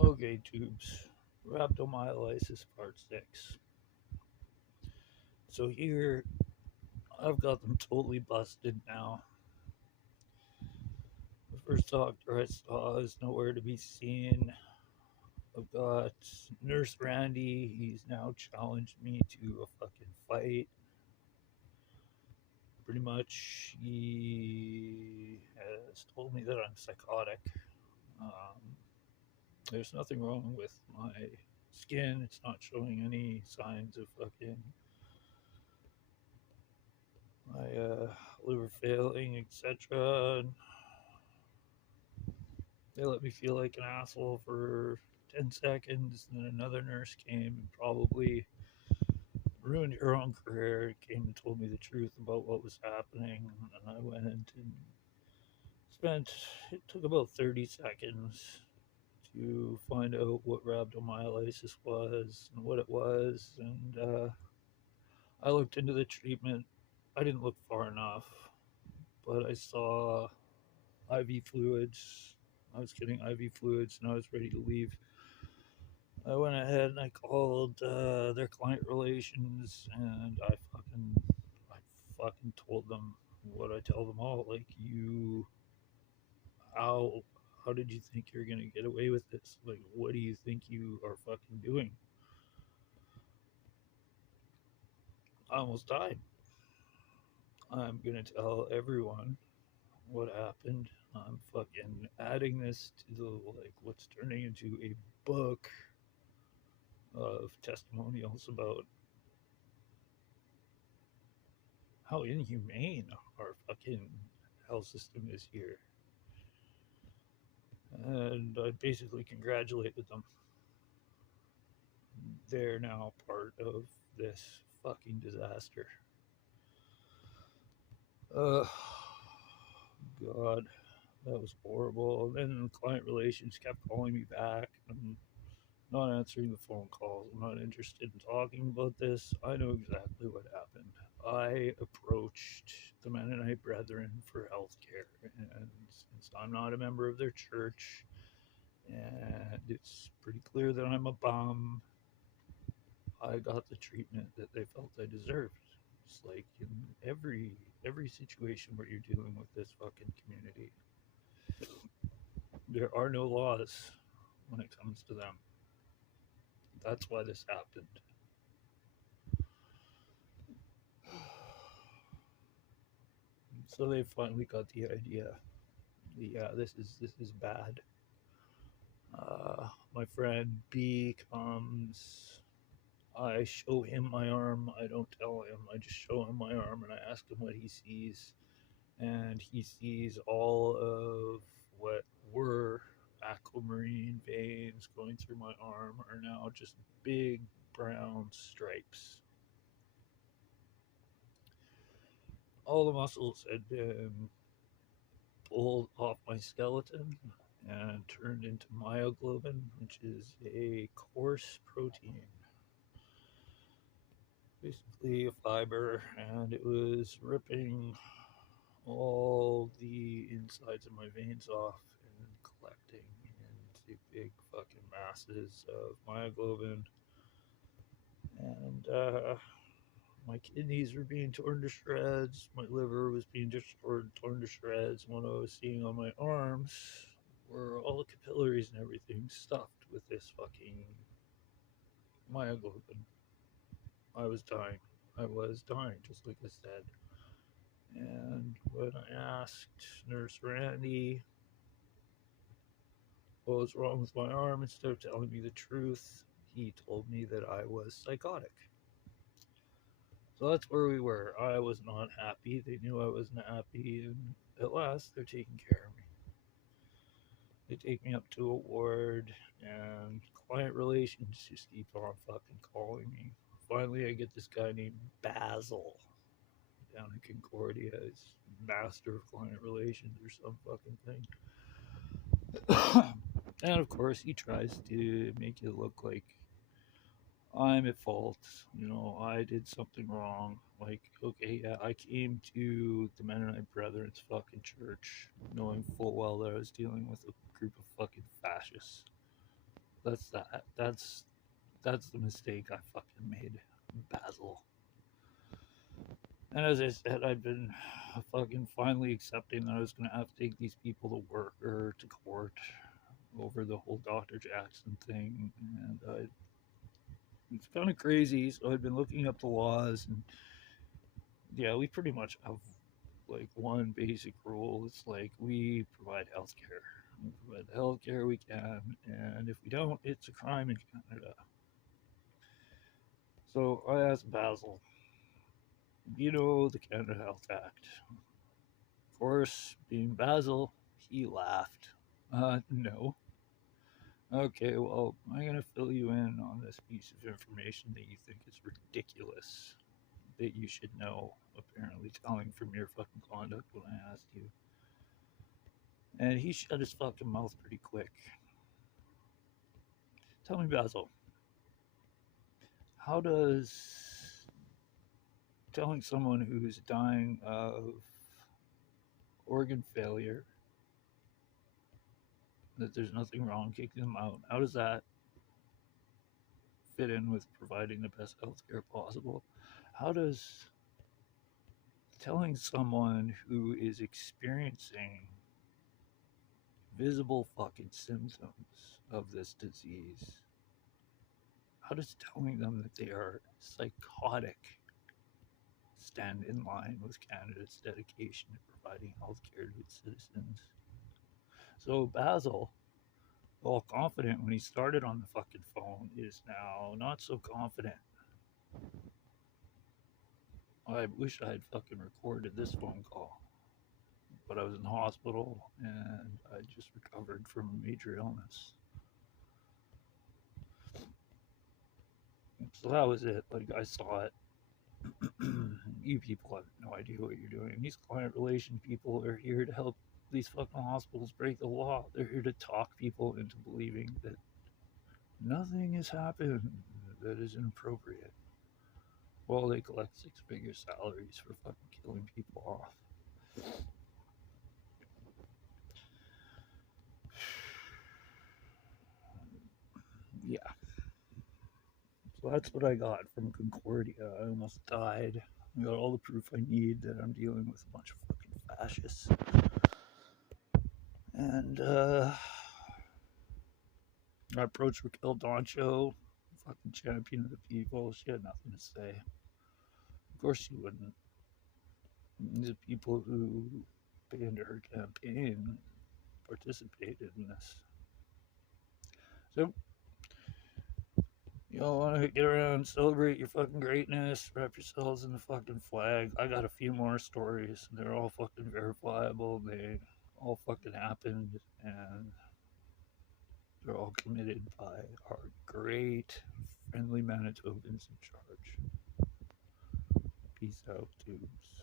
Okay, tubes. Rhabdomyolysis part 6. So here, I've got them totally busted now. The first doctor I saw is nowhere to be seen. I've got Nurse Randy. He's now challenged me to a fucking fight. Pretty much, he has told me that I'm psychotic. Um, there's nothing wrong with my skin. It's not showing any signs of fucking my liver failing, etc. They let me feel like an asshole for 10 seconds. Then another nurse came and probably ruined her own career, came and told me the truth about what was happening. And I went and spent, it took about 30 seconds to find out what rhabdomyolysis was and what it was. And I looked into the treatment. I didn't look far enough, but I saw IV fluids. I was getting IV fluids and I was ready to leave. I went ahead and I called their client relations and I fucking told them what I tell them all. Like, how how did you think you're gonna get away with this? Like, what do you think you are fucking doing? I almost died. I'm gonna tell everyone what happened. I'm fucking adding this to the like what's turning into a book of testimonials about how inhumane our fucking health system is here. And I basically congratulated them. They're now part of this fucking disaster. Uh, God, that was horrible. And then client relations kept calling me back. I'm not answering the phone calls. I'm not interested in talking about this. I know exactly what happened. I approached the Mennonite Brethren for health care. And since I'm not a member of their church, and it's pretty clear that I'm a bum, I got the treatment that they felt I deserved. It's like in every situation where you're dealing with this fucking community, there are no laws when it comes to them. That's why this happened. So they finally got the idea. Yeah, this is bad. My friend B comes. I show him my arm. I don't tell him. I just show him my arm and I ask him what he sees. And he sees all of what were aquamarine veins going through my arm are now just big brown stripes. All the muscles had been pulled off my skeleton and turned into myoglobin, which is a coarse protein, basically a fiber, and it was ripping all the insides of my veins off and collecting into big fucking masses of myoglobin. And my kidneys were being torn to shreds. My liver was being torn to shreds. What I was seeing on my arms were all the capillaries and everything stuffed with this fucking myoglobin. I was dying. I was dying, just like I said. And when I asked Nurse Randy what was wrong with my arm, instead of telling me the truth, he told me that I was psychotic. So that's where we were. I was not happy. They knew I wasn't happy, and at last they're taking care of me. They take me up to a ward, and client relations just keep on fucking calling me. Finally, I get this guy named Basil down in Concordia. He's master of client relations or some fucking thing. And of course, he tries to make it look like I'm at fault. I did something wrong. Like, okay, yeah, I came to the Mennonite Brethren's fucking church knowing full well that I was dealing with a group of fucking fascists. That's that. That's the mistake I fucking made, Basil. And as I said, I've been fucking finally accepting that I was gonna have to take these people to work or to court over the whole Dr. Jackson thing, and it's kind of crazy. So I've been looking up the laws, and yeah, we pretty much have like one basic rule. It's like we provide health care. We provide the health care we can, and if we don't, it's a crime in Canada. So I asked Basil, you know the Canada Health Act. Of course, being Basil, he laughed. No. Okay, well, I'm gonna fill you in on this piece of information that you think is ridiculous, that you should know, apparently telling from your fucking conduct when I asked you. And he shut his fucking mouth pretty quick. Tell me, Basil, how does telling someone who's dying of organ failure that there's nothing wrong kicking them out, how does that fit in with providing the best health care possible? How does telling someone who is experiencing visible fucking symptoms of this disease, how does telling them that they are psychotic stand in line with Canada's dedication to providing health care to its citizens? So Basil, all confident when he started on the fucking phone, is now not so confident. I wish I had fucking recorded this phone call, but I was in the hospital and I just recovered from a major illness. So that was it. Like, I saw it. You people have no idea what you're doing. These client relation people are here to help these fucking hospitals break the law. They're here to talk people into believing that nothing has happened that is inappropriate. Well, they collect six-figure salaries for fucking killing people off. Yeah. So that's what I got from Concordia. I almost died. I got all the proof I need that I'm dealing with a bunch of fucking fascists. And I approached Raquel Doncho, fucking champion of the people. She had nothing to say. Of course she wouldn't. The people who pay into her campaign participated in this. So, you all want to get around, celebrate your fucking greatness, wrap yourselves in the fucking flag. I got a few more stories, and they're all fucking verifiable. They all fucking happened, and they're all committed by our great, friendly Manitobans in charge. Peace out, tubes.